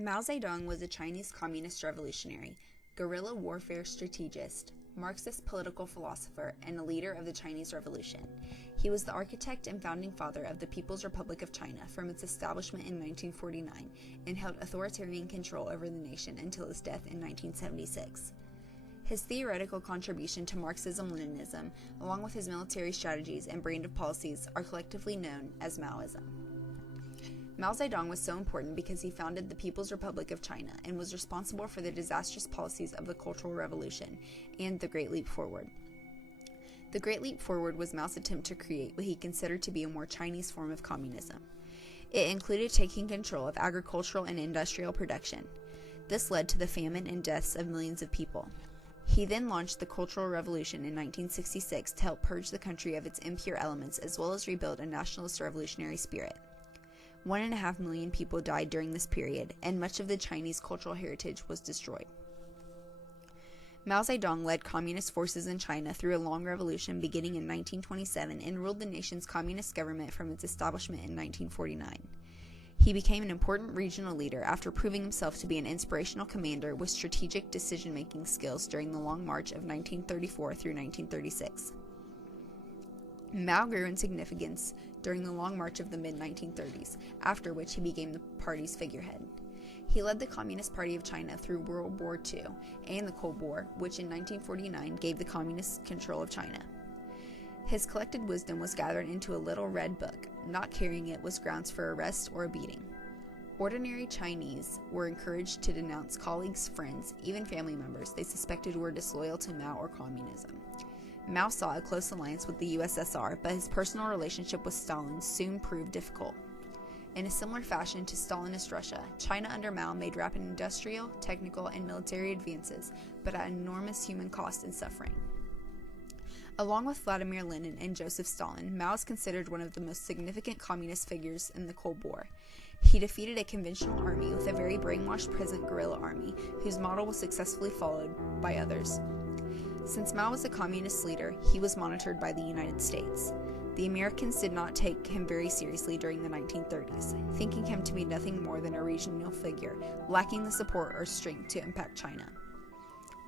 Mao Zedong was a Chinese communist revolutionary, guerrilla warfare strategist, Marxist political philosopher, and a leader of the Chinese Revolution. He was the architect and founding father of the People's Republic of China from its establishment in 1949 and held authoritarian control over the nation until his death in 1976. His theoretical contribution to Marxism-Leninism, along with his military strategies and brand of policies, are collectively known as Maoism. Mao Zedong was so important because he founded the People's Republic of China and was responsible for the disastrous policies of the Cultural Revolution and the Great Leap Forward. The Great Leap Forward was Mao's attempt to create what he considered to be a more Chinese form of communism. It included taking control of agricultural and industrial production. This led to the famine and deaths of millions of people. He then launched the Cultural Revolution in 1966 to help purge the country of its impure elements as well as rebuild a nationalist revolutionary spirit. 1.5 million people died during this period, and much of the Chinese cultural heritage was destroyed. Mao Zedong led communist forces in China through a long revolution beginning in 1927 and ruled the nation's communist government from its establishment in 1949. He became an important regional leader after proving himself to be an inspirational commander with strategic decision-making skills during the Long March of 1934 through 1936. Mao grew in significance during the Long March of the mid-1930s, after which he became the party's figurehead. He led the Communist Party of China through World War II and the Cold War, which in 1949 gave the communists control of China. His collected wisdom was gathered into a little red book. Not carrying it was grounds for arrest or a beating. Ordinary Chinese were encouraged to denounce colleagues, friends, even family members they suspected were disloyal to Mao or communism. Mao sought a close alliance with the USSR, but his personal relationship with Stalin soon proved difficult. In a similar fashion to Stalinist Russia, China under Mao made rapid industrial, technical, and military advances, but at enormous human cost and suffering. Along with Vladimir Lenin and Joseph Stalin, Mao is considered one of the most significant communist figures in the Cold War. He defeated a conventional army with a very brainwashed peasant guerrilla army, whose model was successfully followed by others. Since Mao was a communist leader, he was monitored by the United States. The Americans did not take him very seriously during the 1930s, thinking him to be nothing more than a regional figure, lacking the support or strength to impact China.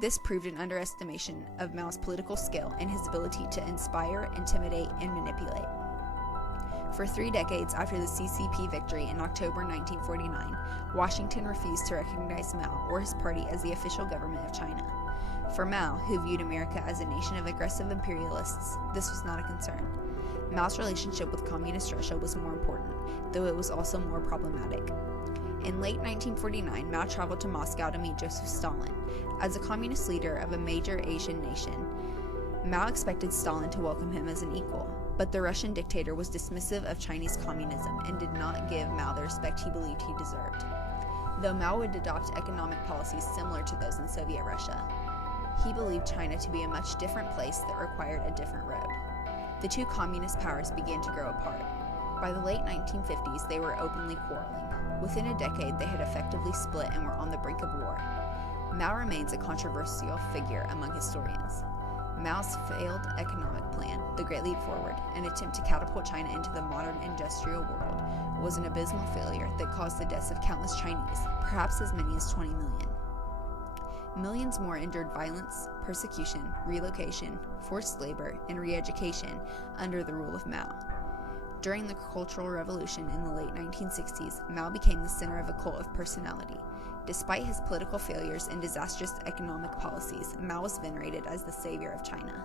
This proved an underestimation of Mao's political skill and his ability to inspire, intimidate, and manipulate. For 3 decades after the CCP victory in October 1949, Washington refused to recognize Mao or his party as the official government of China. For Mao, who viewed America as a nation of aggressive imperialists, this was not a concern. Mao's relationship with Communist Russia was more important, though it was also more problematic. In late 1949, Mao traveled to Moscow to meet Joseph Stalin. As a communist leader of a major Asian nation, Mao expected Stalin to welcome him as an equal, but the Russian dictator was dismissive of Chinese communism and did not give Mao the respect he believed he deserved. Though Mao would adopt economic policies similar to those in Soviet Russia, he believed China to be a much different place that required a different road. The two communist powers began to grow apart. By the late 1950s, they were openly quarreling. Within a decade, they had effectively split and were on the brink of war. Mao remains a controversial figure among historians. Mao's failed economic plan, the Great Leap Forward, an attempt to catapult China into the modern industrial world, was an abysmal failure that caused the deaths of countless Chinese, perhaps as many as 20 million. Millions more endured violence, persecution, relocation, forced labor, and re-education under the rule of Mao. During the Cultural Revolution in the late 1960s, Mao became the center of a cult of personality. Despite his political failures and disastrous economic policies, Mao was venerated as the savior of China.